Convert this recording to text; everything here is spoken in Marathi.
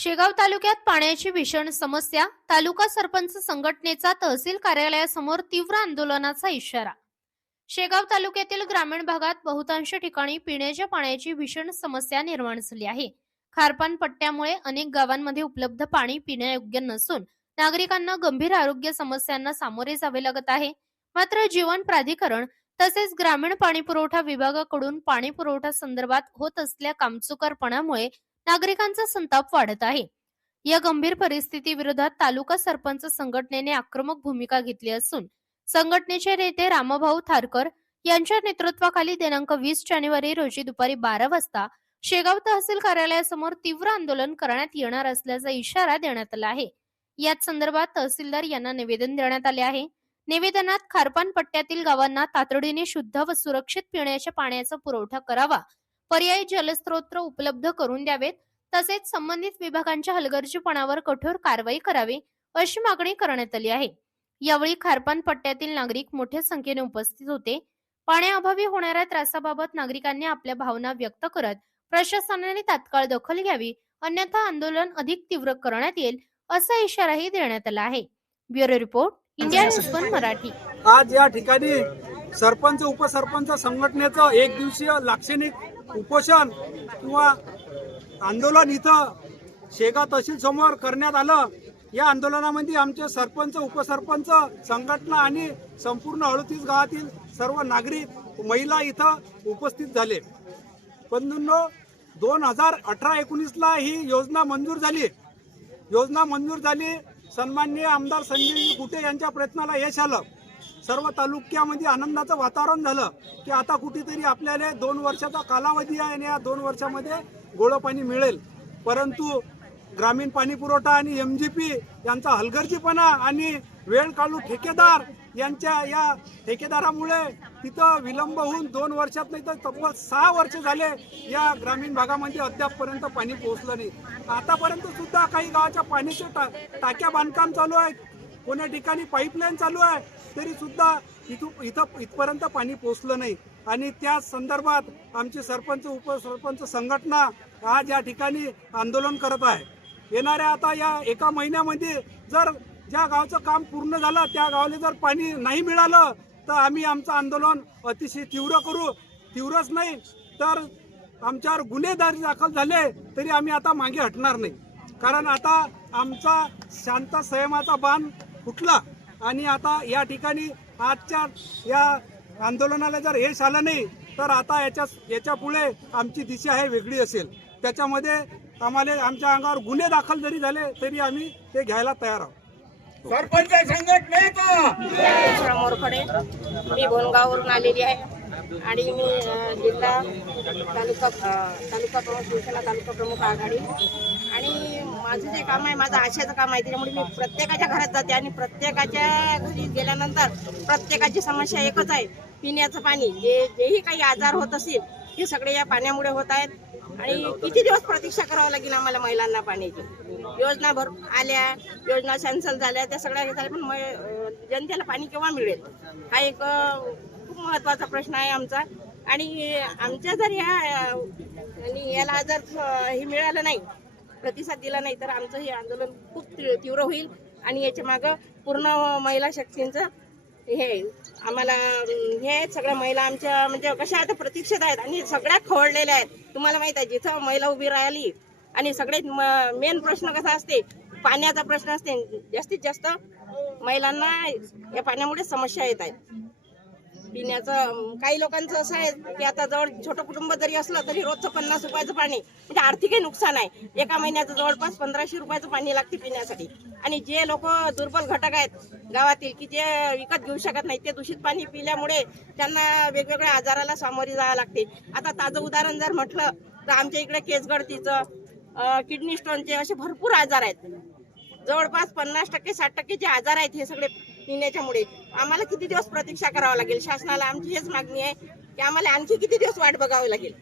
शेगाव तालुक्यात पाण्याची भीषण समस्या, तालुका सरपंच संघटनेचा तहसील कार्यालयासमोर तीव्र आंदोलनाचा इशारा। शेगाव तालुक्यातील ग्रामीण भागात बहुतांश ठिकाणी पिण्याच्या पाण्याची भीषण समस्या निर्माण झाली आहे। खारपान पट्ट्यामुळे अनेक गावांमध्ये उपलब्ध पाणी पिण्यायोग्य नसून नागरिकांना गंभीर आरोग्य समस्यांना सामोरे जावे लागत आहे। मात्र जीवन प्राधिकरण तसेच ग्रामीण पाणी पुरवठा विभागाकडून पाणी पुरवठा संदर्भात होत असलेल्या कामचुकारपणामुळे नागरिकांचा संताप वाढत आहे। या गंभीर परिस्थितीविरोधात तालुका सरपंच संघटनेने आक्रमक भूमिका घेतली असून संघटनेचे नेते रामभाऊ थारकर यांच्या नेतृत्वाखाली दिनांक 20 जानेवारी रोजी दुपारी 12 वाजता शेगाव तहसील कार्यालयासमोर तीव्र आंदोलन करण्यात येणार असल्याचा इशारा देण्यात आला आहे। याच संदर्भात तहसीलदार यांना निवेदन देण्यात आले आहे। निवेदनात खारपान पट्ट्यातील गावांना तातडीने शुद्ध व सुरक्षित पिण्याच्या पाण्याचा पुरवठा करावा, पर्यायी जलस्रोत उपलब्ध करून द्यावेत, तसेच संबंधित विभागांच्या हलगर्जीपणावर कठोर कारवाई करावी अशी मागणी करण्यात आली आहे। यावेळी खारपान पट्ट्यातील नागरिक मोठ्या संख्येने उपस्थित होते। पाण्याअभावी होणाऱ्या त्रासाबाबत नागरिकांनी आपल्या भावना व्यक्त करत प्रशासनाने तात्काळ दखल घ्यावी, अन्यथा आंदोलन अधिक तीव्र करण्यात येईल असा इशाराही देण्यात आला आहे। Bureau report, India news 1 Marathi. आज या ठिकाणी सरपंच उपसरपंच संघटनेचं एक दिवसीय लाक्षणिक उपोषण किंवा आंदोलन इथं शेगाव तहसील समोर करण्यात आलं। या आंदोलनामध्ये आमचे सरपंच उपसरपंच संघटना आणि संपूर्ण 38 गावातील सर्व नागरिक महिला इथं उपस्थित झाले। बंधूंनो, 2018-19 ला ही योजना मंजूर झाली। सन्माननीय आमदार संजय कुटे यांच्या प्रयत्नाला यश आलं। सर्व तालुक्यामध्ये आनंदाचं वातावरण झालं की आता कुठेतरी आपल्याला 2 वर्षाचा कालावधी आहे आणि या 2 वर्षामध्ये गोड पाणी मिळेल। परंतु ग्रामीण पाणी पुरवठा आणि MGP यांचा हलगर्जीपणा आणि वेळ काढू ठेकेदार यांच्या या ठेकेदारामुळे तिथं विलंब होऊन 2 वर्षात नाही तर तब्बल 6 वर्ष झाले या ग्रामीण भागामध्ये अद्यापपर्यंत पाणी पोहोचलं नाही। आतापर्यंत सुद्धा काही गावाच्या पाण्याच्या टाक्या बांधकाम चालू आहे, कोण्या ठिकाणी पाईपलाईन चालू आहे, तरी सुद्धा इथपर्यंत पाणी पोहोचलं नाही। आणि त्या संदर्भात आमची सरपंच उपसरपंच संघटना आज या ठिकाणी आंदोलन करत आहे। येणाऱ्या आता या 1 महिन्यामध्ये जर ज्या गावचं काम पूर्ण झालं त्या गावाला जर पाणी नाही मिळालं तर आम्ही आमचं आंदोलन अतिशय तीव्र करू। तीव्रच नाही तर आमच्यावर गुन्हे दाखल झाले तरी आम्ही आता मागे हटणार नाही, कारण आता आमचा शांत संयमाचा बाण फुटला आणि आता या ठिकाणी आजच्या या आंदोलनाला जर यश आलं नाही तर आता याच्या पुढे आमची दिशा आहे वेगळी असेल। त्याच्यामध्ये आम्हाला आमच्या अंगावर गुन्हे दाखल जरी झाले तरी आम्ही ते घ्यायला तयार आहोत। सरपंच संघटनेचा मोरखडे, मी बोनगाववरून आलेली आहे आणि मी जिल्हा तालुका प्रमुख शिवसेना तालुका प्रमुख आघाडी। आणि माझं जे काम आहे माझं आशाचं काम आहे, त्याच्यामुळे मी प्रत्येकाच्या घरात जाते आणि प्रत्येकाच्या घरी गेल्यानंतर प्रत्येकाची समस्या एकच आहे, पिण्याचं पाणी। जेही काही आजार होत असतील हे सगळे या पाण्यामुळे होत आहेत। आणि किती दिवस प्रतीक्षा करावं लागेल आम्हाला महिलांना पाण्याची। योजना आल्या, योजना सँक्शन झाल्या, त्या सगळ्या झाल्या, पण जनतेला पाणी केव्हा मिळेल हा एक खूप महत्त्वाचा प्रश्न आहे आमचा। आणि आमच्या जर याला जर हे मिळालं नाही, प्रतिसाद दिला नाही तर आमचं हे आंदोलन खूप तीव्र होईल आणि याच्या मागं पूर्ण महिला शक्तींचं हे आम्हाला हे सगळ्या महिला आमच्या म्हणजे कशा आता प्रतीक्षेत आहेत आणि सगळ्या खवळलेल्या आहेत। तुम्हाला माहित आहे, जिथं महिला उभी राहिली आणि सगळ्यात मेन प्रश्न कसा असते, पाण्याचा प्रश्न असते। जास्तीत जास्त महिलांना या पाण्यामुळे समस्या येत आहेत पिण्याचं। काही लोकांचं असं आहे की आता जवळ छोटं कुटुंब जरी असलं तरी रोजचं 50 रुपयाचं पाणी म्हणजे आर्थिकही नुकसान आहे। 1 महिन्याचं जवळपास 1500 रुपयाचं पाणी लागते पिण्यासाठी। आणि जे लोक दुर्बल घटक आहेत गावातील की जे विकत घेऊ शकत नाही, ते दूषित पाणी पिल्यामुळे त्यांना वेगवेगळ्या आजाराला सामोरे जावं लागते। आता ताजं उदाहरण जर म्हटलं तर आमच्या इकडे केसगळतीचं, किडनी स्टोनचे असे भरपूर आजार आहेत। जवळपास 50% 60% जे आजार आहेत हे सगळे पिण्याच्यामुळे। आम्हाला किती दिवस प्रतीक्षा करावं लागेल शासनाला? आमची हेच मागणी आहे की आम्हाला आणखी किती दिवस वाट बघावी लागेल।